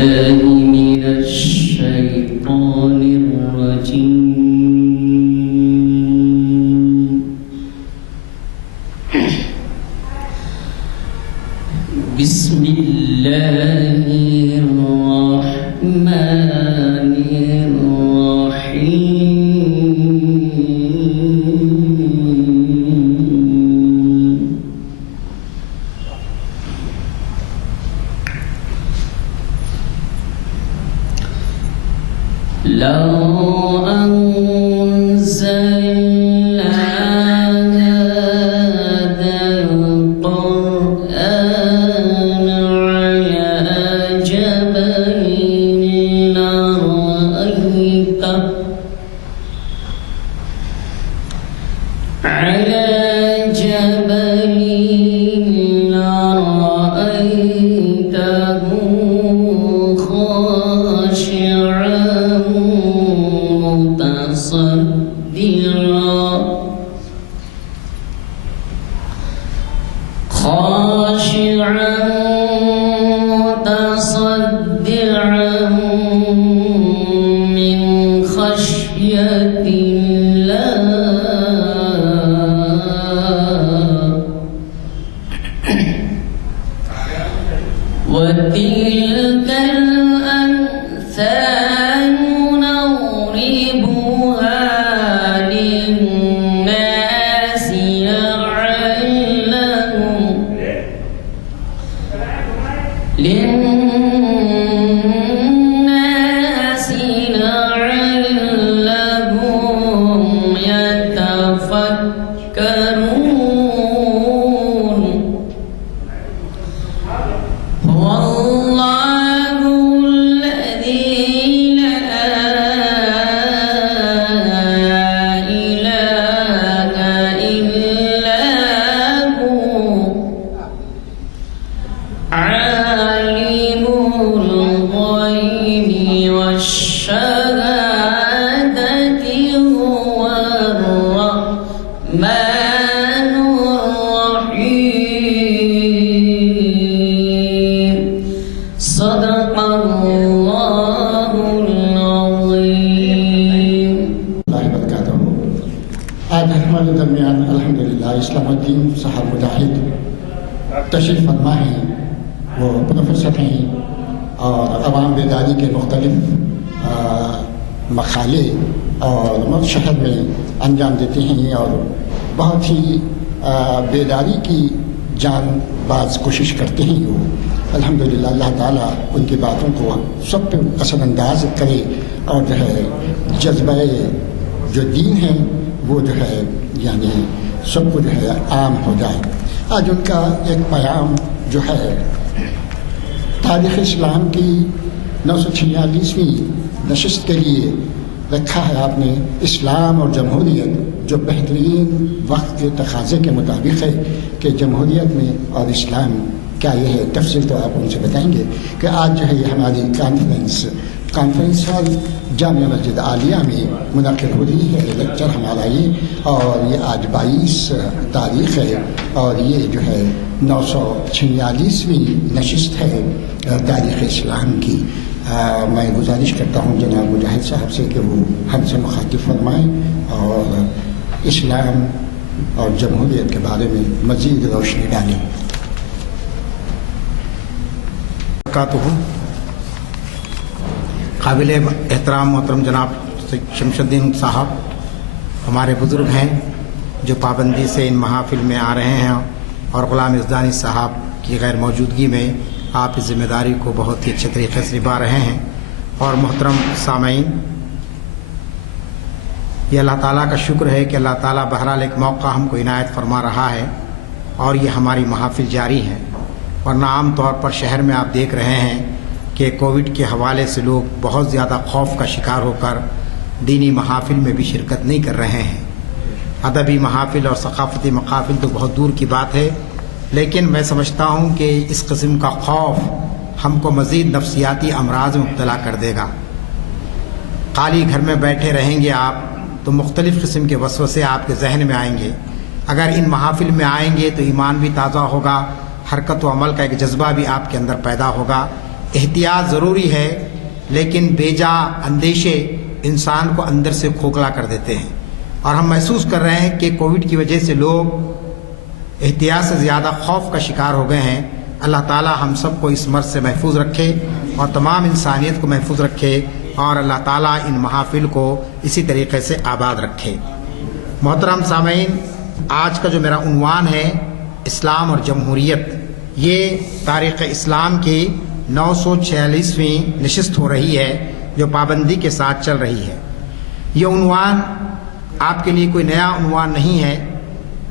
من الشيطان الرجيم بسم الله الرحمن الرحيم لو أنزلنا هذا القرآن على جبل لرأيته خاشعا متصدعا من خشية الله وتلك الأمثال نضربها للناس لعلهم يتفكرون هو الله الذي لا إله إلا هو عالم الغيب والشهادة هو الرحمن الرحيم صدق الله العظيم. آج ہمارے درمیان الحمدللہ اسلام الدین صاحب مجاہد تشریف فرما ہیں. وہ پروفیسر ہیں اور عوام بیداری کے مختلف مقالے اور شہر میں انجام دیتے ہیں اور بہت ہی بیداری کی جان باز کوشش کرتے ہیں. وہ الحمدللہ اللہ تعالیٰ ان کی باتوں کو سب پہ اثر انداز کرے اور جو ہے جذبہ جو دین ہے وہ جو ہے یعنی سب کو جو ہے عام ہو جائے. آج ان کا ایک پیام جو ہے تاریخ اسلام کی 946ویں نشست کے لیے رکھا ہے آپ نے. اسلام اور جمہوریت جو بہترین وقت کے تقاضے کے مطابق ہے کہ جمہوریت میں اور اسلام کیا یہ ہے. تفصیل تو آپ ان سے بتائیں گے کہ آج جو ہے یہ ہماری کانفرنس ہال جامعہ مسجد عالیہ میں منعقد ہو رہی ہے. لیکچر ہمارا یہ اور یہ آج 22 تاریخ ہے اور یہ جو ہے 946ویں نشست ہے تاریخ اسلام کی. میں گزارش کرتا ہوں جناب مجاہد صاحب سے کہ وہ ہم سے مخاطب فرمائیں اور اسلام اور جمہوریت کے بارے میں مزید روشنی ڈالیں. قابل احترام محترم جناب شمس الدین صاحب ہمارے بزرگ ہیں جو پابندی سے ان محافل میں آ رہے ہیں اور غلام یزدانی صاحب کی غیر موجودگی میں آپ اس ذمہ داری کو بہت ہی اچھے طریقے سے نبھا رہے ہیں. اور محترم سامعین، یہ اللہ تعالیٰ کا شکر ہے کہ اللہ تعالیٰ بہرحال ایک موقع ہم کو عنایت فرما رہا ہے اور یہ ہماری محافل جاری ہے. ورنہ عام طور پر شہر میں آپ دیکھ رہے ہیں کہ کووڈ کے حوالے سے لوگ بہت زیادہ خوف کا شکار ہو کر دینی محافل میں بھی شرکت نہیں کر رہے ہیں. ادبی محافل اور ثقافتی محافل تو بہت دور کی بات ہے، لیکن میں سمجھتا ہوں کہ اس قسم کا خوف ہم کو مزید نفسیاتی امراض میں مبتلا کر دے گا. خالی گھر میں بیٹھے رہیں گے آپ تو مختلف قسم کے وسوسے آپ کے ذہن میں آئیں گے. اگر ان محافل میں آئیں گے تو ایمان بھی تازہ ہوگا، حرکت و عمل کا ایک جذبہ بھی آپ کے اندر پیدا ہوگا. احتیاط ضروری ہے، لیکن بیجا اندیشے انسان کو اندر سے کھوکھلا کر دیتے ہیں، اور ہم محسوس کر رہے ہیں کہ کووڈ کی وجہ سے لوگ احتیاط سے زیادہ خوف کا شکار ہو گئے ہیں۔ اللہ تعالی ہم سب کو اس مرض سے محفوظ رکھے اور تمام انسانیت کو محفوظ رکھے، اور اللہ تعالی ان محافل کو اسی طریقے سے آباد رکھے۔ محترم سامعین، آج کا جو میرا عنوان ہے اسلام اور جمہوریت، یہ تاریخ اسلام کی 946ویں نشست ہو رہی ہے جو پابندی کے ساتھ چل رہی ہے۔ یہ عنوان آپ کے لیے کوئی نیا عنوان نہیں ہے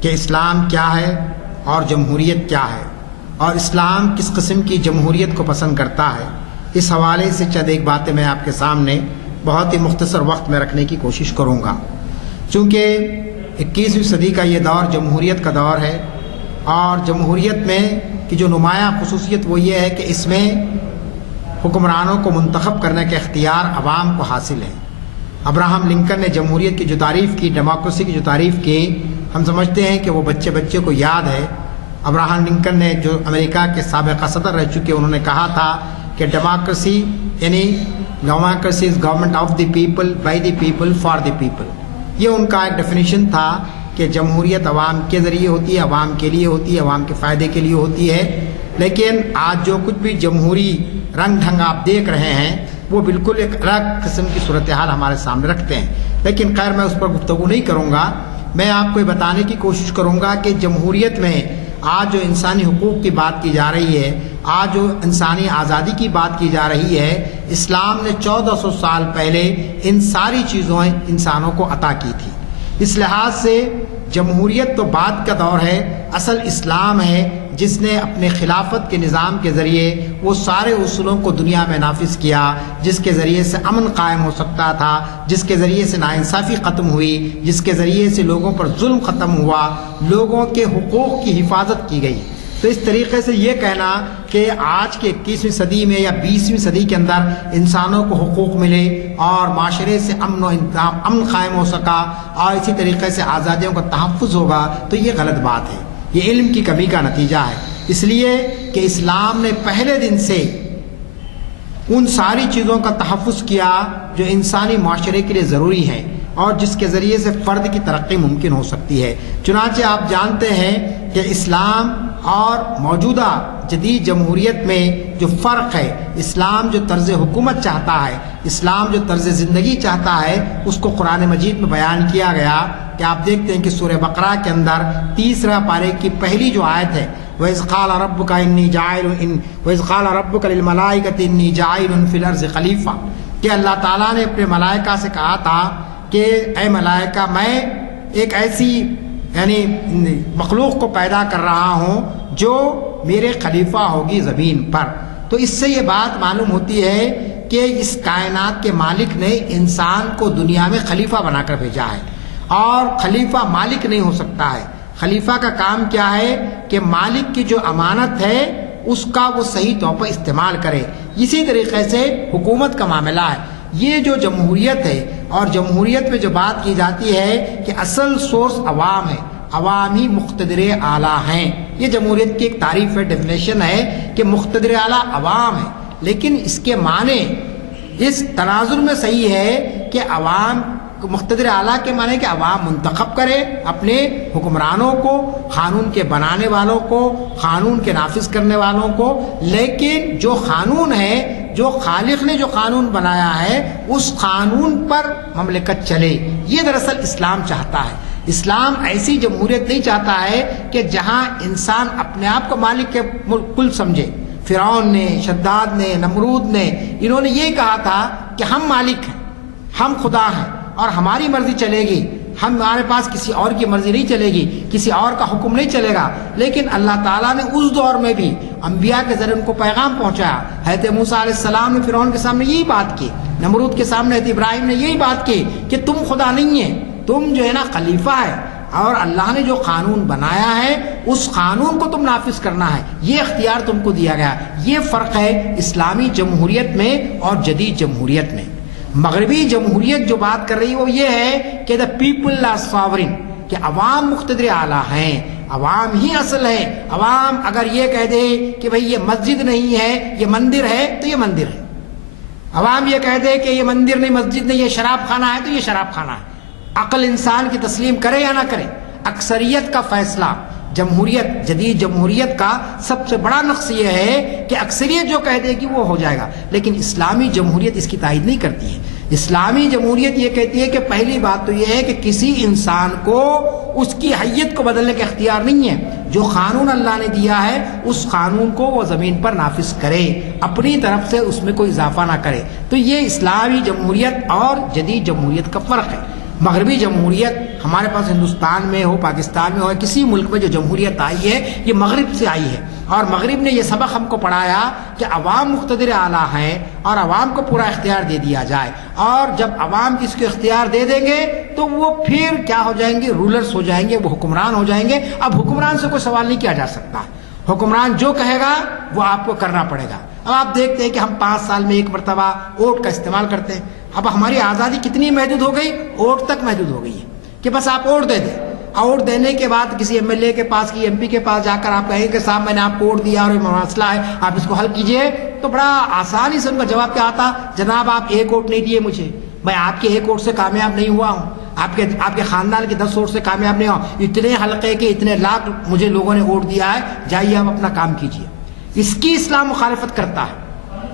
کہ اسلام کیا ہے اور جمہوریت کیا ہے، اور اسلام کس قسم کی جمہوریت کو پسند کرتا ہے۔ اس حوالے سے چند ایک باتیں میں آپ کے سامنے بہت ہی مختصر وقت میں رکھنے کی کوشش کروں گا۔ چونکہ 21ویں صدی کا یہ دور جمہوریت کا دور ہے، اور جمہوریت میں کی جو نمایاں خصوصیت وہ یہ ہے کہ اس میں حکمرانوں کو منتخب کرنے کا اختیار عوام کو حاصل ہے۔ ابراہم لنکن نے جمہوریت کی جو تعریف کی، ڈیموکریسی کی جو تعریف کی، ہم سمجھتے ہیں کہ وہ بچے کو یاد ہے۔ ابراہم لنکن نے، جو امریکہ کے سابقہ صدر رہ چکے، انہوں نے کہا تھا کہ ڈیموکریسی یعنی democracy is government of the people, by the people, for the people. یہ ان کا ایک ڈیفینیشن تھا کہ جمہوریت عوام کے ذریعے ہوتی ہے، عوام کے لیے ہوتی ہے، عوام کے فائدے کے لیے ہوتی ہے۔ لیکن آج جو کچھ بھی جمہوری رنگ ڈھنگ آپ دیکھ رہے ہیں وہ بالکل ایک الگ قسم کی صورتحال ہمارے سامنے رکھتے ہیں۔ لیکن خیر میں اس پر گفتگو نہیں کروں گا، میں آپ کو یہ بتانے کی کوشش کروں گا کہ جمہوریت میں آج جو انسانی حقوق کی بات کی جا رہی ہے، آج جو انسانی آزادی کی بات کی جا رہی ہے، اسلام نے 1400 سال پہلے ان ساری چیزوں انسانوں کو عطا کی تھی۔ اس لحاظ سے جمہوریت تو بعد کا دور ہے، اصل اسلام ہے جس نے اپنے خلافت کے نظام کے ذریعے وہ سارے اصولوں کو دنیا میں نافذ کیا جس کے ذریعے سے امن قائم ہو سکتا تھا، جس کے ذریعے سے ناانصافی ختم ہوئی، جس کے ذریعے سے لوگوں پر ظلم ختم ہوا، لوگوں کے حقوق کی حفاظت کی گئی۔ تو اس طریقے سے یہ کہنا کہ آج کے 21ویں صدی میں یا 20ویں صدی کے اندر انسانوں کو حقوق ملے اور معاشرے سے امن قائم ہو سکا اور اسی طریقے سے آزادیوں کا تحفظ ہوگا، تو یہ غلط بات ہے، یہ علم کی کمی کا نتیجہ ہے۔ اس لیے کہ اسلام نے پہلے دن سے ان ساری چیزوں کا تحفظ کیا جو انسانی معاشرے کے لیے ضروری ہیں اور جس کے ذریعے سے فرد کی ترقی ممکن ہو سکتی ہے۔ چنانچہ آپ جانتے ہیں کہ اسلام اور موجودہ جدید جمہوریت میں جو فرق ہے، اسلام جو طرز حکومت چاہتا ہے، اسلام جو طرز زندگی چاہتا ہے، اس کو قرآن مجید میں بیان کیا گیا کہ آپ دیکھتے ہیں کہ سورہ بقرہ کے اندر 30 پارے کی پہلی جو آیت ہے، وَإِذْ قَالَ رَبُّكَ لِلْمَلَائِكَةِ إِنِّي جَاعِلٌ فِي الْأَرْضِ خَلِيفَةً، کہ اللہ تعالیٰ نے اپنے ملائکہ سے کہا تھا کہ اے ملائکہ، میں ایک ایسی مخلوق کو پیدا کر رہا ہوں جو میرے خلیفہ ہوگی زمین پر۔ تو اس سے یہ بات معلوم ہوتی ہے کہ اس کائنات کے مالک نے انسان کو دنیا میں خلیفہ بنا کر بھیجا ہے، اور خلیفہ مالک نہیں ہو سکتا ہے۔ خلیفہ کا کام کیا ہے کہ مالک کی جو امانت ہے اس کا وہ صحیح طور پر استعمال کرے۔ اسی طریقے سے حکومت کا معاملہ ہے۔ یہ جو جمہوریت ہے، اور جمہوریت میں جو بات کی جاتی ہے کہ اصل سورس عوام ہے، عوام ہی مقتدر اعلیٰ ہیں، یہ جمہوریت کی ایک تعریف ہے، ڈیفینیشن ہے کہ مقتدر اعلیٰ عوام ہے۔ لیکن اس کے معنی اس تناظر میں صحیح ہے کہ عوام مقتدر اعلیٰ کے معنی کہ عوام منتخب کرے اپنے حکمرانوں کو، قانون کے بنانے والوں کو، قانون کے نافذ کرنے والوں کو، لیکن جو قانون ہے، جو خالق نے جو قانون بنایا ہے، اس قانون پر مملکت چلے۔ یہ دراصل اسلام چاہتا ہے۔ اسلام ایسی جمہوریت نہیں چاہتا ہے کہ جہاں انسان اپنے آپ کو مالک کے کل سمجھے۔ فرعون نے، شداد نے، نمرود نے، انہوں نے یہ کہا تھا کہ ہم مالک ہیں، ہم خدا ہیں اور ہماری مرضی چلے گی، ہمارے پاس کسی اور کی مرضی نہیں چلے گی، کسی اور کا حکم نہیں چلے گا۔ لیکن اللہ تعالیٰ نے اس دور میں بھی انبیاء کے ذریعے ان کو پیغام پہنچایا۔ حضرت موسیٰ علیہ السلام نے فرعون کے سامنے یہی بات کی، نمرود کے سامنے حضرت ابراہیم نے یہی بات کی کہ تم خدا نہیں ہے، تم جو ہے نا خلیفہ ہے، اور اللہ نے جو قانون بنایا ہے اس قانون کو تم نافذ کرنا ہے، یہ اختیار تم کو دیا گیا۔ یہ فرق ہے اسلامی جمہوریت میں اور جدید جمہوریت میں۔ مغربی جمہوریت جو بات کر رہی ہے وہ یہ ہے کہ دا پیپل آر ساورن، کہ عوام مقتدر اعلیٰ ہیں، عوام ہی اصل ہے. عوام اگر یہ کہہ دے کہ بھئی یہ مسجد نہیں ہے یہ مندر ہے تو یہ مندر ہے. عوام یہ کہہ دے کہ یہ مندر نہیں مسجد نہیں یہ شراب خانہ ہے تو یہ شراب خانہ ہے. عقل انسان کی تسلیم کرے یا نہ کرے. اکثریت کا فیصلہ. جمہوریت جدید جمہوریت کا سب سے بڑا نقص یہ ہے کہ اکثریت جو کہہ دے گی وہ ہو جائے گا. لیکن اسلامی جمہوریت اس کی تائید نہیں کرتی ہے. اسلامی جمہوریت یہ کہتی ہے کہ پہلی بات تو یہ ہے کہ کسی انسان کو اس کی حیت کو بدلنے کا اختیار نہیں ہے. جو قانون اللہ نے دیا ہے اس قانون کو وہ زمین پر نافذ کرے, اپنی طرف سے اس میں کوئی اضافہ نہ کرے. تو یہ اسلامی جمہوریت اور جدید جمہوریت کا فرق ہے. مغربی جمہوریت ہمارے پاس ہندوستان میں ہو پاکستان میں ہو کسی ملک میں جو جمہوریت آئی ہے یہ مغرب سے آئی ہے, اور مغرب نے یہ سبق ہم کو پڑھایا کہ عوام مقتدر اعلیٰ ہیں اور عوام کو پورا اختیار دے دیا جائے, اور جب عوام اس کو اختیار دے دیں گے تو وہ پھر کیا ہو جائیں گے, رولرز ہو جائیں گے, وہ حکمران ہو جائیں گے. اب حکمران سے کوئی سوال نہیں کیا جا سکتا. حکمران جو کہے گا وہ آپ کو کرنا پڑے گا. اب آپ دیکھتے ہیں کہ ہم 5 سال میں ایک مرتبہ ووٹ کا استعمال کرتے ہیں. اب ہماری آزادی کتنی محدود ہو گئی, ووٹ تک محدود ہو گئی ہے کہ بس آپ ووٹ دے دیں. ووٹ دینے کے بعد کسی ایم ایل اے کے پاس کی ایم پی کے پاس جا کر آپ کہیں کہ صاحب میں نے آپ کو ووٹ دیا اور یہ مسئلہ ہے آپ اس کو حل کیجئے, تو بڑا آسانی سے ان کا جواب کیا آتا, جناب آپ ایک ووٹ نہیں دیے مجھے, میں آپ کے ایک ووٹ سے کامیاب نہیں ہوا ہوں, آپ کے خاندان کے 10 ووٹ سے کامیاب نہیں ہوا, اتنے حلقے کے اتنے لاکھ مجھے لوگوں نے ووٹ دیا ہے, جائیے آپ اپنا کام کیجئے. اس کی اسلام مخالفت کرتا ہے.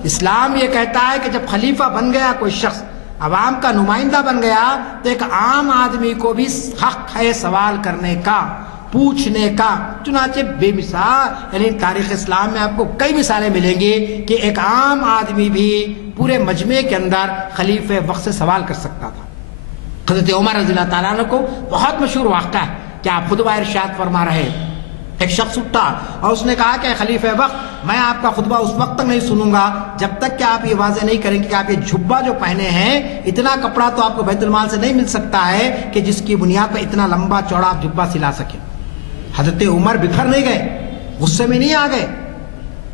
اسلام یہ کہتا ہے کہ جب خلیفہ بن گیا کوئی شخص, عوام کا نمائندہ بن گیا, تو ایک عام آدمی کو بھی حق ہے سوال کرنے کا, پوچھنے کا. چنانچہ بے مثال یعنی تاریخ اسلام میں آپ کو کئی مثالیں ملیں گی کہ ایک عام آدمی بھی پورے مجمع کے اندر خلیفہ وقت سے سوال کر سکتا تھا. حضرت عمر رضی اللہ تعالیٰ عنہ کو بہت مشہور واقعہ ہے کہ آپ خطبہ ارشاد فرما رہے, ایک شخص اٹھا اور اس نے کہا کہ خلیفہ وقت میں آپ کا خطبہ اس وقت تک نہیں سنوں گا جب تک کہ آپ یہ واضح نہیں کریں گے کہ آپ یہ جھبا جو پہنے ہیں, اتنا کپڑا تو آپ کو بیت المال سے نہیں مل سکتا ہے کہ جس کی بنیاد پر اتنا لمبا چوڑا آپ جھبا سلا سکیں. حضرت عمر بکھر نہیں گئے, غصے میں نہیں آ گئے,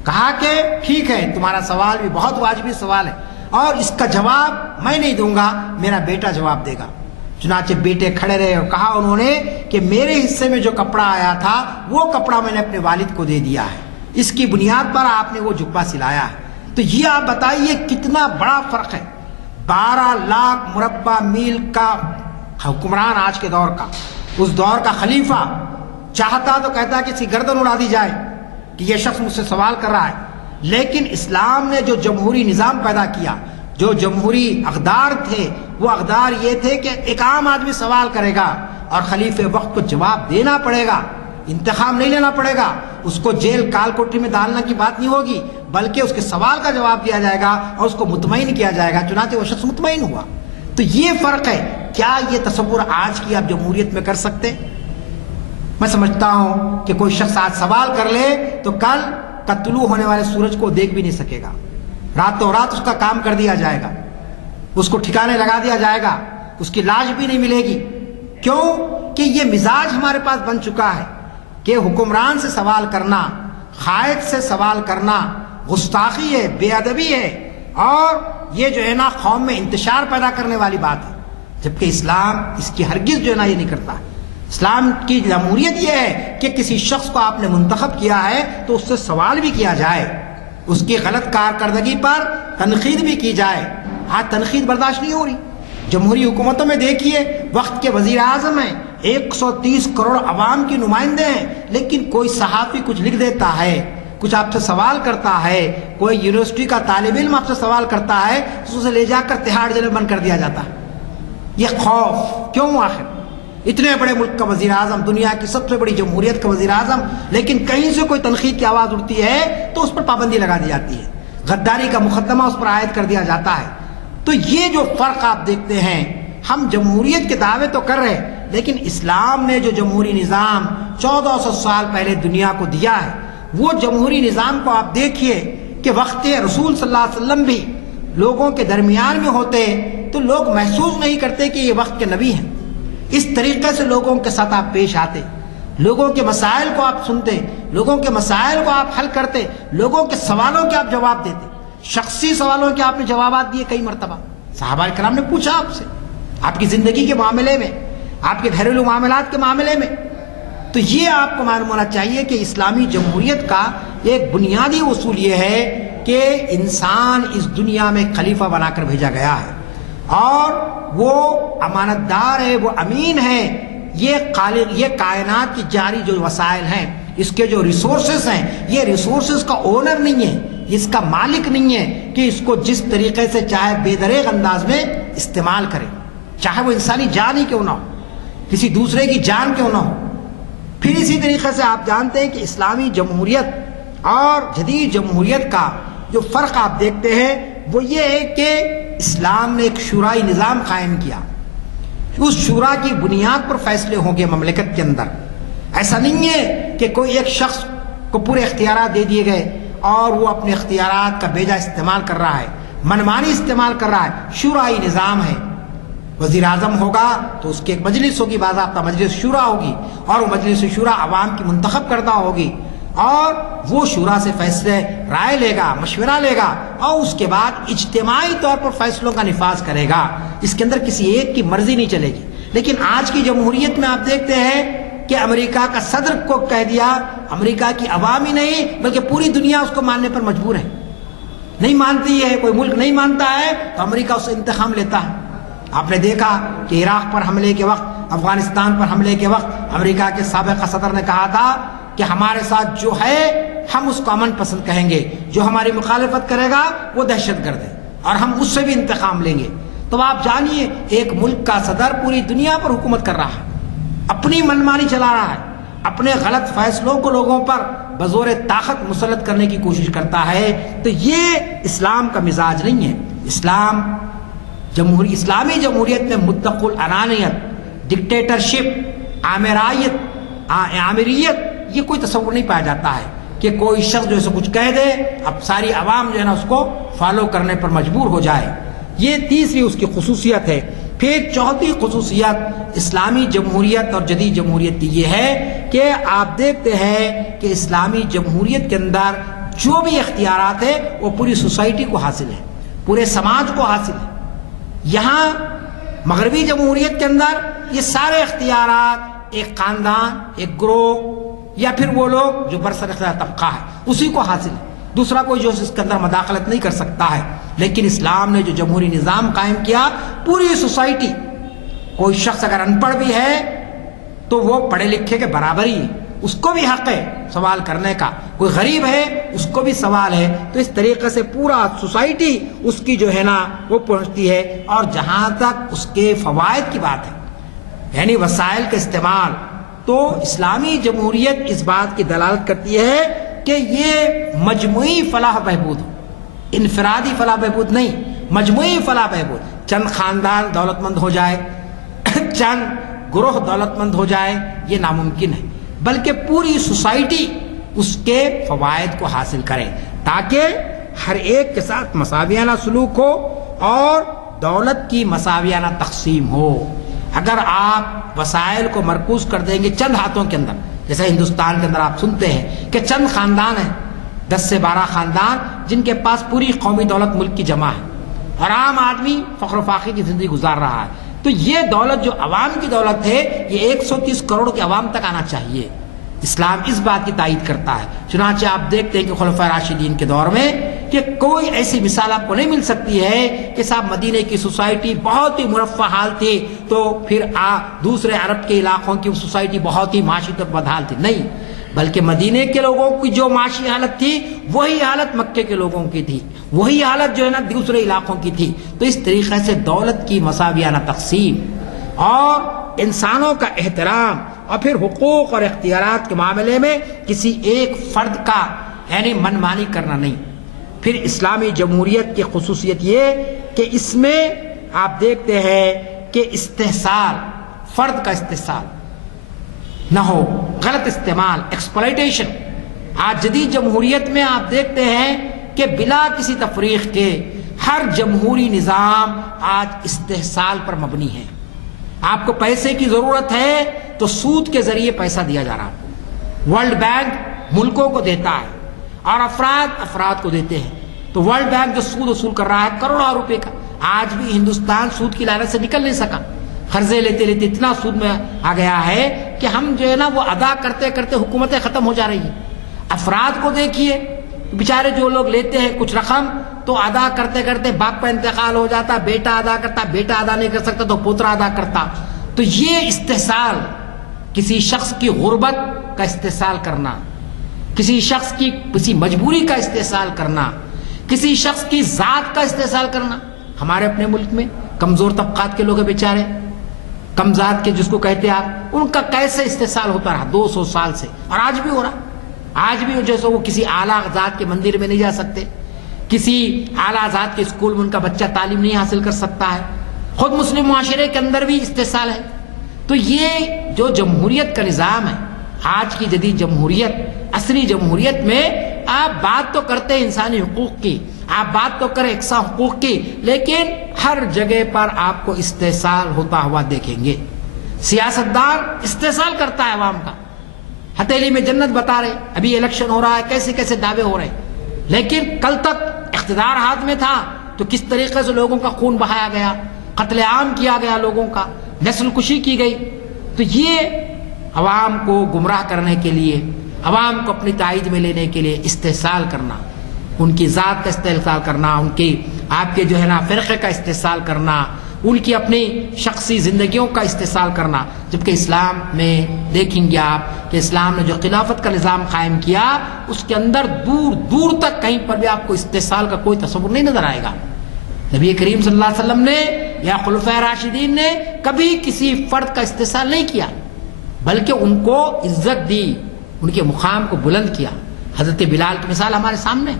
کہا کہ ٹھیک ہے تمہارا سوال بھی بہت واجبی سوال ہے اور اس کا جواب میں نہیں دوں گا, میرا بیٹا جواب دے گا. چنانچہ بیٹے کھڑے رہے اور کہا انہوں نے کہ میرے حصے میں جو کپڑا آیا تھا وہ کپڑا میں نے اپنے والد کو دے دیا ہے, اس کی بنیاد پر آپ نے وہ جبہ سلایا ہے. تو یہ آپ بتائیے کتنا بڑا فرق ہے. 12 لاکھ مربع میل کا حکمران آج کے دور کا, اس دور کا خلیفہ چاہتا تو کہتا کہ اس کی گردن اڑا دی جائے کہ یہ شخص مجھ سے سوال کر رہا ہے. لیکن اسلام نے جو جمہوری نظام پیدا کیا, جو جمہوری اقدار تھے, وہ اقدار یہ تھے کہ ایک عام آدمی سوال کرے گا اور خلیفہ وقت کو جواب دینا پڑے گا, انتقام نہیں لینا پڑے گا, اس کو جیل کال کوٹری میں ڈالنے کی بات نہیں ہوگی, بلکہ اس کے سوال کا جواب دیا جائے گا اور اس کو مطمئن کیا جائے گا. چنانچہ وہ شخص مطمئن ہوا. تو یہ فرق ہے. کیا یہ تصور آج کی آپ جمہوریت میں کر سکتے؟ میں سمجھتا ہوں کہ کوئی شخص آج سوال کر لے تو کل کا طلوع ہونے والے سورج کو دیکھ بھی نہیں سکے گا, راتوں رات اس کا کام کر دیا جائے گا, اس کو ٹھکانے لگا دیا جائے گا, اس کی لاش بھی نہیں ملے گی. کیوں کہ یہ مزاج ہمارے پاس بن چکا ہے کہ حکمران سے سوال کرنا, قائد سے سوال کرنا گستاخی ہے, بے ادبی ہے, اور یہ جو ہے نا قوم میں انتشار پیدا کرنے والی بات ہے. جبکہ اسلام اس کی ہرگز جو ہے نا یہ نہیں کرتا. اسلام کی جمہوریت یہ ہے کہ کسی شخص کو آپ نے منتخب کیا ہے تو اس سے سوال بھی کیا جائے, اس کی غلط کارکردگی پر تنقید بھی کی جائے. آج تنقید برداشت نہیں ہو رہی. جمہوری حکومتوں میں دیکھیے وقت کے وزیر اعظم ہیں, 130 کروڑ عوام کی نمائندے ہیں, لیکن کوئی صحافی کچھ لکھ دیتا ہے, کچھ آپ سے سوال کرتا ہے, کوئی یونیورسٹی کا طالب علم آپ سے سوال کرتا ہے تو اسے لے جا کر تہاڑ جیل میں بند کر دیا جاتا ہے. یہ خوف کیوں؟ آخر اتنے بڑے ملک کا وزیر اعظم, دنیا کی سب سے بڑی جمہوریت کا وزیر اعظم, لیکن کہیں سے کوئی تنقید کی آواز اٹھتی ہے تو اس پر پابندی لگا دی جاتی ہے, غداری کا مقدمہ اس پر عائد کر دیا جاتا ہے. تو یہ جو فرق آپ دیکھتے ہیں, ہم جمہوریت کے دعوے تو کر رہے ہیں, لیکن اسلام نے جو جمہوری نظام 1400 سال پہلے دنیا کو دیا ہے, وہ جمہوری نظام کو آپ دیکھیے کہ وقت رسول صلی اللہ علیہ وسلم بھی لوگوں کے درمیان میں ہوتے تو لوگ محسوس نہیں کرتے کہ یہ وقت کے نبی ہیں. اس طریقے سے لوگوں کے ساتھ آپ پیش آتے, لوگوں کے مسائل کو آپ سنتے, لوگوں کے مسائل کو آپ حل کرتے, لوگوں کے سوالوں کے آپ جواب دیتے. شخصی سوالوں کے آپ نے جوابات دیے کئی مرتبہ. صحابہ کرام نے پوچھا آپ سے, آپ کی زندگی کے معاملے میں, آپ کے گھریلو معاملات کے معاملے میں, تو یہ آپ کو معلوم ہونا چاہیے کہ اسلامی جمہوریت کا ایک بنیادی اصول یہ ہے کہ انسان اس دنیا میں خلیفہ بنا کر بھیجا گیا ہے اور وہ امانت دار ہے، وہ امین ہے۔ یہ کائنات کی جاری جو وسائل ہیں، اس کے جو ریسورسز ہیں، یہ ریسورسز کا اونر نہیں ہے، اس کا مالک نہیں ہے کہ اس کو جس طریقے سے چاہے بے دریغ انداز میں استعمال کرے، چاہے وہ انسانی جان ہی کیوں نہ ہو، کسی دوسرے کی جان کیوں نہ ہو۔ پھر اسی طریقے سے آپ جانتے ہیں کہ اسلامی جمہوریت اور جدید جمہوریت کا جو فرق آپ دیکھتے ہیں وہ یہ ہے کہ اسلام نے ایک شورائی نظام قائم کیا، اس شورا کی بنیاد پر فیصلے ہوں گے مملکت کے اندر۔ ایسا نہیں ہے کہ کوئی ایک شخص کو پورے اختیارات دے دیے گئے اور وہ اپنے اختیارات کا بیجا استعمال کر رہا ہے، منمانی استعمال کر رہا ہے۔ شورائی نظام ہے، وزیر اعظم ہوگا تو اس کی ایک مجلس ہوگی، باضابطہ مجلس شورا ہوگی، اور وہ مجلس شورا عوام کی منتخب کردہ ہوگی، اور وہ شورا سے فیصلے رائے لے گا، مشورہ لے گا، اور اس کے بعد اجتماعی طور پر فیصلوں کا نفاذ کرے گا۔ اس کے اندر کسی ایک کی مرضی نہیں چلے گی۔ لیکن آج کی جمہوریت میں آپ دیکھتے ہیں کہ امریکہ کا صدر کو کہہ دیا، امریکہ کی عوام ہی نہیں بلکہ پوری دنیا اس کو ماننے پر مجبور ہے۔ نہیں مانتی ہے، کوئی ملک نہیں مانتا ہے تو امریکہ اس سے انتقام لیتا ہے۔ آپ نے دیکھا کہ عراق پر حملے کے وقت، افغانستان پر حملے کے وقت امریکہ کے سابق صدر نے کہا تھا کہ ہمارے ساتھ جو ہے ہم اس کو امن پسند کہیں گے، جو ہماری مخالفت کرے گا وہ دہشت گرد ہے اور ہم اس سے بھی انتقام لیں گے۔ تو آپ جانیے ایک ملک کا صدر پوری دنیا پر حکومت کر رہا ہے، اپنی منمانی چلا رہا ہے، اپنے غلط فیصلوں کو لوگوں پر بزور طاقت مسلط کرنے کی کوشش کرتا ہے۔ تو یہ اسلام کا مزاج نہیں ہے۔ اسلامی جمہوریت میں مطلق العنانیت، ڈکٹیٹرشپ، آمریت، یہ کوئی تصور نہیں پایا جاتا ہے کہ کوئی شخص جو اسے کچھ کہہ دے اب ساری عوام جو ہے نا اس کو فالو کرنے پر مجبور ہو جائے۔ یہ تیسری اس کی خصوصیت ہے۔ پھر چوتھی خصوصیت اسلامی جمہوریت اور جدید جمہوریت کی یہ ہے کہ آپ دیکھتے ہیں کہ اسلامی جمہوریت کے اندر جو بھی اختیارات ہیں وہ پوری سوسائٹی کو حاصل ہے، پورے سماج کو حاصل ہے۔ یہاں مغربی جمہوریت کے اندر یہ سارے اختیارات ایک خاندان، ایک گروہ یا پھر وہ لوگ جو برسر اختیار طبقہ ہے اسی کو حاصل ہے، دوسرا کوئی جو اس کے اندر مداخلت نہیں کر سکتا ہے۔ لیکن اسلام نے جو جمہوری نظام قائم کیا، پوری سوسائٹی، کوئی شخص اگر ان پڑھ بھی ہے تو وہ پڑھے لکھے کے برابر ہی ہے، اس کو بھی حق ہے سوال کرنے کا، کوئی غریب ہے اس کو بھی سوال ہے۔ تو اس طریقے سے پورا سوسائٹی اس کی جو ہے نا وہ پہنچتی ہے۔ اور جہاں تک اس کے فوائد کی بات ہے، یعنی وسائل کا استعمال، تو اسلامی جمہوریت اس بات کی دلالت کرتی ہے کہ یہ مجموعی فلاح بہبود ہو، انفرادی فلاح بہبود نہیں، مجموعی فلاح بہبود۔ چند خاندان دولت مند ہو جائے، چند گروہ دولت مند ہو جائے، یہ ناممکن ہے، بلکہ پوری سوسائٹی اس کے فوائد کو حاصل کرے تاکہ ہر ایک کے ساتھ مساویانہ سلوک ہو اور دولت کی مساویانہ تقسیم ہو۔ اگر آپ وسائل کو مرکوز کر دیں گے چند ہاتھوں کے اندر، جیسے ہندوستان کے اندر آپ سنتے ہیں کہ چند خاندان ہیں، 10 سے 12 خاندان جن کے پاس پوری قومی دولت ملک کی جمع ہے اور عام آدمی فخر و فاخر کی زندگی گزار رہا ہے، تو یہ دولت جو عوام کی دولت ہے یہ 130 کروڑ کے عوام تک آنا چاہیے۔ اسلام اس بات کی تائید کرتا ہے۔ چنانچہ آپ دیکھتے ہیں کہ خلفائے راشدین کے دور میں کہ کوئی ایسی مثال آپ کو نہیں مل سکتی ہے کہ صاحب مدینے کی سوسائٹی بہت ہی مرفہ حال تھی تو پھر دوسرے عرب کے علاقوں کی سوسائٹی بہت ہی معاشی طور پر بدحال تھی، نہیں، بلکہ مدینے کے لوگوں کی جو معاشی حالت تھی وہی حالت مکے کے لوگوں کی تھی، وہی حالت جو ہے نا دوسرے علاقوں کی تھی۔ تو اس طریقے سے دولت کی مساویانہ تقسیم اور انسانوں کا احترام اور پھر حقوق اور اختیارات کے معاملے میں کسی ایک فرد کا یعنی منمانی کرنا نہیں۔ پھر اسلامی جمہوریت کی خصوصیت یہ کہ اس میں آپ دیکھتے ہیں کہ استحصال، فرد کا استحصال نہ ہو، غلط استعمال، ایکسپلائٹیشن۔ آج جدید جمہوریت میں آپ دیکھتے ہیں کہ بلا کسی تفریق کے ہر جمہوری نظام آج استحصال پر مبنی ہے۔ آپ کو پیسے کی ضرورت ہے تو سود کے ذریعے پیسہ دیا جا رہا ہے۔ ورلڈ بینک ملکوں کو دیتا ہے اور افراد کو دیتے ہیں۔ تو ورلڈ بینک جو سود وصول کر رہا ہے کروڑوں روپے کا، آج بھی ہندوستان سود کی لعنت سے نکل نہیں سکا، قرضے لیتے لیتے اتنا سود میں آ گیا ہے کہ ہم جو ہے نا وہ ادا کرتے کرتے حکومتیں ختم ہو جا رہی ہیں. افراد کو دیکھیے، بیچارے جو لوگ لیتے ہیں کچھ رقم تو ادا کرتے کرتے باپ کا انتقال ہو جاتا، بیٹا ادا کرتا، بیٹا ادا نہیں کر سکتا تو پوترا ادا کرتا. تو یہ استحصال، کسی شخص کی غربت کا استحصال کرنا، کسی شخص کی کسی مجبوری کا استحصال کرنا، کسی شخص کی ذات کا استحصال کرنا. ہمارے اپنے ملک میں کمزور طبقات کے لوگ ہیں بیچارے، کم ذات کے جس کو کہتے ہیں آپ، ان کا کیسے استحصال ہوتا رہا 200 سال سے، اور آج بھی ہو رہا. آج بھی جیسے وہ کسی اعلیٰ ذات کے مندر میں نہیں جا سکتے، کسی اعلیٰ ذات کے اسکول میں ان کا بچہ تعلیم نہیں حاصل کر سکتا ہے. خود مسلم معاشرے کے اندر بھی استحصال ہے. تو یہ جو جمہوریت کا نظام ہے، آج کی جدید جمہوریت، عصری جمہوریت میں آپ بات تو کرتے ہیں انسانی حقوق کی، آپ بات تو کریں یکساں حقوق کی، لیکن ہر جگہ پر آپ کو استحصال ہوتا ہوا دیکھیں گے. سیاستدان استحصال کرتا ہے عوام کا، ہتھیلی میں جنت بتا رہے، ابھی الیکشن ہو رہا ہے، کیسے کیسے دعوے ہو رہے ہیں، لیکن کل تک اقتدار ہاتھ میں تھا تو کس طریقے سے لوگوں کا خون بہایا گیا، قتل عام کیا گیا، لوگوں کا نسل کشی کی گئی. تو یہ عوام کو گمراہ کرنے کے لیے، عوام کو اپنی تائید میں لینے کے لیے استحصال کرنا، ان کی ذات کا استحصال کرنا، ان کی آپ کے جو ہے نا فرقے کا استحصال کرنا، ان کی اپنی شخصی زندگیوں کا استحصال کرنا. جبکہ اسلام میں دیکھیں گے آپ کہ اسلام نے جو خلافت کا نظام قائم کیا، اس کے اندر دور دور تک کہیں پر بھی آپ کو استحصال کا کوئی تصور نہیں نظر آئے گا. نبی کریم صلی اللہ علیہ وسلم نے یا خلفائے راشدین نے کبھی کسی فرد کا استحصال نہیں کیا، بلکہ ان کو عزت دی، ان کے مقام کو بلند کیا. حضرت بلال کی مثال ہمارے سامنے،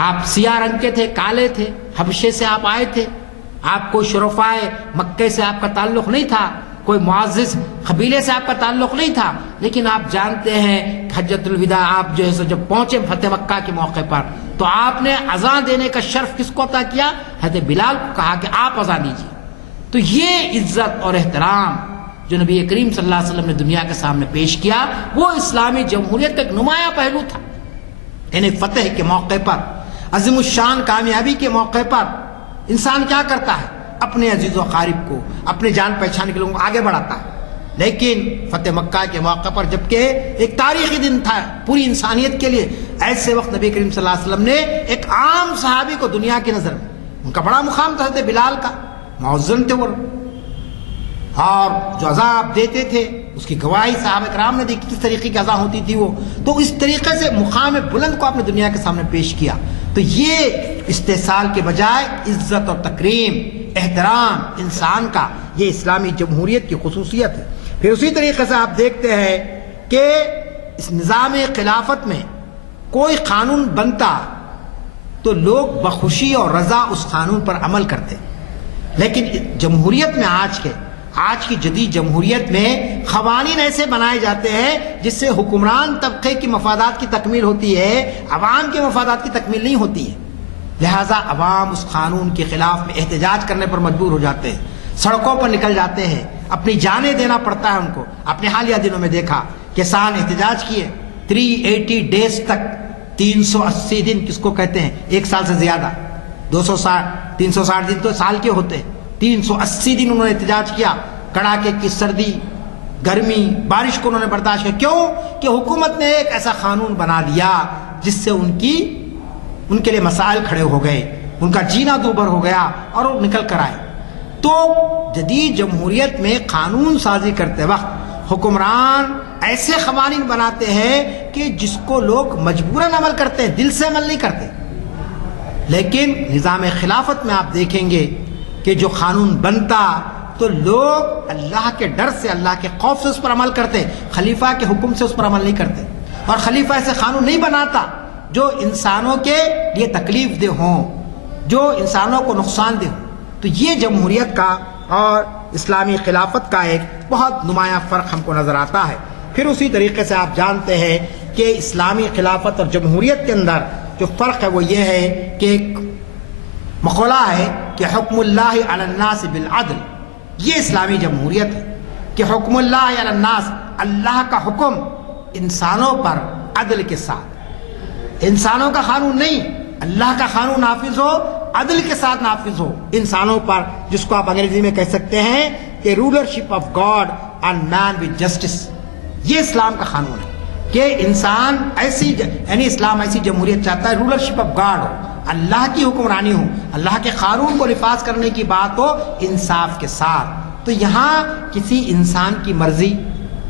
آپ سیاہ رنگ کے تھے، کالے تھے، حبشے سے آپ آئے تھے، آپ کوئی شرفائے مکے سے آپ کا تعلق نہیں تھا، کوئی معزز قبیلے سے آپ کا تعلق نہیں تھا، لیکن آپ جانتے ہیں کہ حجۃ الوداع آپ جو ہے سو جب پہنچے فتح مکہ کے موقع پر تو آپ نے اذان دینے کا شرف کس کو عطا کیا؟ حضرت بلال کو کہا کہ آپ اذان دیجیے. تو یہ عزت اور احترام جو نبی کریم صلی اللہ علیہ وسلم نے دنیا کے سامنے پیش کیا، وہ اسلامی جمہوریت کا ایک نمایاں پہلو تھا. یعنی فتح کے موقع پر، عظیم الشان کامیابی کے موقع پر انسان کیا کرتا ہے؟ اپنے عزیز و اقارب کو، اپنے جان پہچان کے لوگوں کو آگے بڑھاتا ہے. لیکن فتح مکہ کے موقع پر، جبکہ ایک تاریخی دن تھا پوری انسانیت کے لیے، ایسے وقت نبی کریم صلی اللہ علیہ وسلم نے ایک عام صحابی کو دنیا کی نظر میں، ان کا بڑا مقام تھا حضرت بلال کا، مؤذن تھے وہ، اور جو اذان آپ دیتے تھے اس کی گواہی صحابہ کرام نے دی کس طریقے کی اذان ہوتی تھی وہ. تو اس طریقے سے مقام بلند کو آپ نے دنیا کے سامنے پیش کیا. تو یہ استحصال کے بجائے عزت اور تکریم، احترام انسان کا، یہ اسلامی جمہوریت کی خصوصیت ہے. پھر اسی طریقے سے آپ دیکھتے ہیں کہ اس نظام خلافت میں کوئی قانون بنتا تو لوگ بخوشی اور رضا اس قانون پر عمل کرتے، لیکن جمہوریت میں آج کی جدید جمہوریت میں قوانین ایسے بنائے جاتے ہیں جس سے حکمران طبقے کی مفادات کی تکمیل ہوتی ہے، عوام کے مفادات کی تکمیل نہیں ہوتی ہے. لہذا عوام اس قانون کے خلاف میں احتجاج کرنے پر مجبور ہو جاتے ہیں، سڑکوں پر نکل جاتے ہیں، اپنی جانیں دینا پڑتا ہے ان کو. اپنے حالیہ دنوں میں دیکھا کسان احتجاج کیے 380 ڈیز تک، 380 دن کس کو کہتے ہیں؟ ایک سال سے زیادہ، 360 دن تو سال کے ہوتے ہیں، 380 دن انہوں نے احتجاج کیا. کڑاکے کی سردی، گرمی، بارش کو انہوں نے برداشت کیا. کیوں؟ کہ حکومت نے ایک ایسا قانون بنا دیا جس سے ان کے لیے مسائل کھڑے ہو گئے، ان کا جینا دوبھر ہو گیا اور وہ نکل کر آئے. تو جدید جمہوریت میں قانون سازی کرتے وقت حکمران ایسے قوانین بناتے ہیں کہ جس کو لوگ مجبوراً عمل کرتے ہیں، دل سے عمل نہیں کرتے. لیکن نظام خلافت میں آپ دیکھیں گے کہ جو قانون بنتا تو لوگ اللہ کے ڈر سے، اللہ کے خوف سے اس پر عمل کرتے، خلیفہ کے حکم سے اس پر عمل نہیں کرتے. اور خلیفہ ایسے قانون نہیں بناتا جو انسانوں کے لیے تکلیف دہ ہوں، جو انسانوں کو نقصان دہ ہوں. تو یہ جمہوریت کا اور اسلامی خلافت کا ایک بہت نمایاں فرق ہم کو نظر آتا ہے. پھر اسی طریقے سے آپ جانتے ہیں کہ اسلامی خلافت اور جمہوریت کے اندر جو فرق ہے وہ یہ ہے کہ ایک مقولہ ہے کہ حکم اللہ علی الناس بالعدل. یہ اسلامی جمہوریت ہے کہ حکم اللہ علی الناس، اللہ کا حکم انسانوں پر عدل کے ساتھ، انسانوں کا قانون نہیں، اللہ کا قانون نافذ ہو، عدل کے ساتھ نافذ ہو انسانوں پر، جس کو آپ انگریزی میں کہہ سکتے ہیں کہ rulership of God and man with justice. یہ اسلام کا قانون ہے کہ انسان ایسی یعنی اسلام ایسی جمہوریت چاہتا ہے رولرشپ آف گاڈ ہو, اللہ کی حکمرانی ہو, اللہ کے قانون کو نفاذ کرنے کی بات ہو انصاف کے ساتھ. تو یہاں کسی انسان کی مرضی,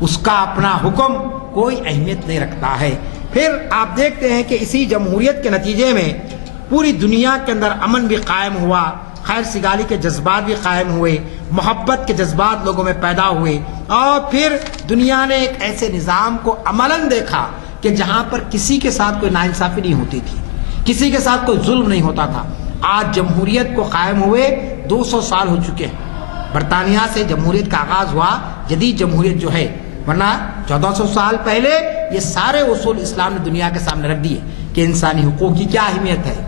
اس کا اپنا حکم کوئی اہمیت نہیں رکھتا ہے. پھر آپ دیکھتے ہیں کہ اسی جمہوریت کے نتیجے میں پوری دنیا کے اندر امن بھی قائم ہوا, خیر سگالی کے جذبات بھی قائم ہوئے, محبت کے جذبات لوگوں میں پیدا ہوئے, اور پھر دنیا نے ایک ایسے نظام کو عملاً دیکھا کہ جہاں پر کسی کے ساتھ کوئی ناانصافی نہیں ہوتی تھی, کسی کے ساتھ کوئی ظلم نہیں ہوتا تھا. آج جمہوریت کو قائم ہوئے 200 سال ہو چکے ہیں. برطانیہ سے جمہوریت کا آغاز ہوا, جدید جمہوریت جو ہے, ورنہ 1400 سال پہلے یہ سارے اصول اسلام نے دنیا کے سامنے رکھ دیے کہ انسانی حقوق کی کیا اہمیت ہے,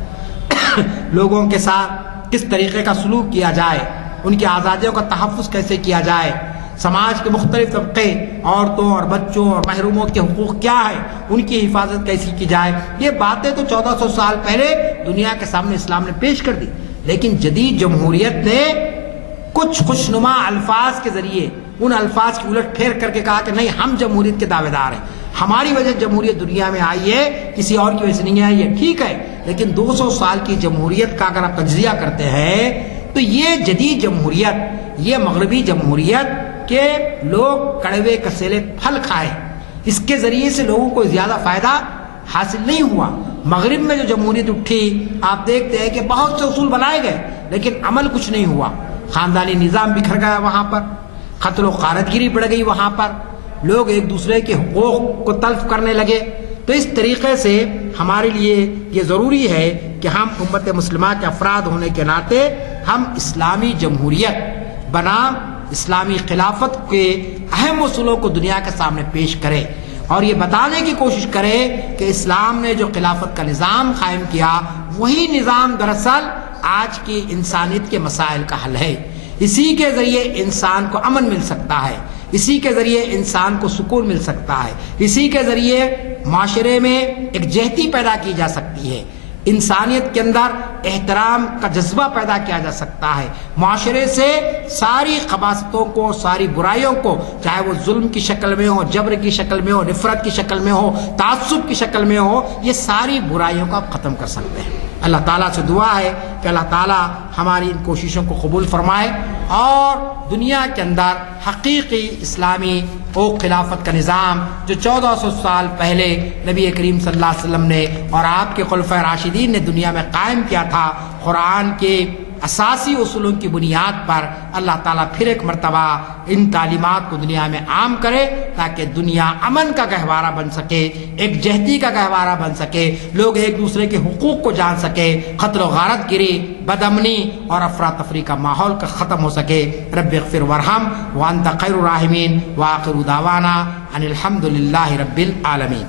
لوگوں کے ساتھ کس طریقے کا سلوک کیا جائے, ان کی آزادیوں کا تحفظ کیسے کیا جائے, سماج کے مختلف طبقے, عورتوں اور بچوں اور محروموں کے حقوق کیا ہے, ان کی حفاظت کیسی کی جائے. یہ باتیں تو 1400 سال پہلے دنیا کے سامنے اسلام نے پیش کر دی. لیکن جدید جمہوریت نے کچھ خوشنما الفاظ کے ذریعے ان الفاظ کی الٹ پھیر کر کے کہا کہ نہیں, ہم جمہوریت کے دعوے دار ہیں, ہماری وجہ جمہوریت دنیا میں آئی ہے, کسی اور کی وجہ سے نہیں آئی ہے. ٹھیک ہے, لیکن 200 سال کی جمہوریت کا اگر آپ تجزیہ کرتے ہیں تو یہ جدید جمہوریت, یہ مغربی جمہوریت کے لوگ کڑوے کسیلے پھل کھائے, اس کے ذریعے سے لوگوں کو زیادہ فائدہ حاصل نہیں ہوا. مغرب میں جو جمہوریت اٹھی آپ دیکھتے ہیں کہ بہت سے اصول بنائے گئے لیکن عمل کچھ نہیں ہوا. خاندانی نظام بکھر گیا وہاں پر, قتل و غارت گیری بڑھ گئی وہاں پر, لوگ ایک دوسرے کے حقوق کو تلف کرنے لگے. تو اس طریقے سے ہمارے لیے یہ ضروری ہے کہ ہم امت مسلمہ کے افراد ہونے کے ناطے ہم اسلامی جمہوریت بنام اسلامی خلافت کے اہم اصولوں کو دنیا کے سامنے پیش کریں اور یہ بتانے کی کوشش کریں کہ اسلام نے جو خلافت کا نظام قائم کیا وہی نظام دراصل آج کی انسانیت کے مسائل کا حل ہے. اسی کے ذریعے انسان کو امن مل سکتا ہے, اسی کے ذریعے انسان کو سکون مل سکتا ہے, اسی کے ذریعے معاشرے میں ایک جہتی پیدا کی جا سکتی ہے, انسانیت کے اندر احترام کا جذبہ پیدا کیا جا سکتا ہے, معاشرے سے ساری خباثتوں کو, ساری برائیوں کو, چاہے وہ ظلم کی شکل میں ہو, جبر کی شکل میں ہو, نفرت کی شکل میں ہو, تعصب کی شکل میں ہو, یہ ساری برائیوں کو آپ ختم کر سکتے ہیں. اللہ تعالیٰ سے دعا ہے کہ اللہ تعالیٰ ہماری ان کوششوں کو قبول فرمائے اور دنیا کے اندر حقیقی اسلامی و خلافت کا نظام جو 1400 سال پہلے نبی کریم صلی اللہ علیہ وسلم نے اور آپ کے خلفائے راشدین نے دنیا میں قائم کیا تھا, قرآن کے اساسی اصولوں کی بنیاد پر اللہ تعالیٰ پھر ایک مرتبہ ان تعلیمات کو دنیا میں عام کرے تاکہ دنیا امن کا گہوارہ بن سکے, ایک جہتی کا گہوارہ بن سکے, لوگ ایک دوسرے کے حقوق کو جان سکے, قتل و غارت گری, بدامنی اور افراتفری کا ماحول کا ختم ہو سکے. رب اغفر وارحم وانت خیر الراحمین وآخر دعوانا ان الحمد للہ رب العالمین.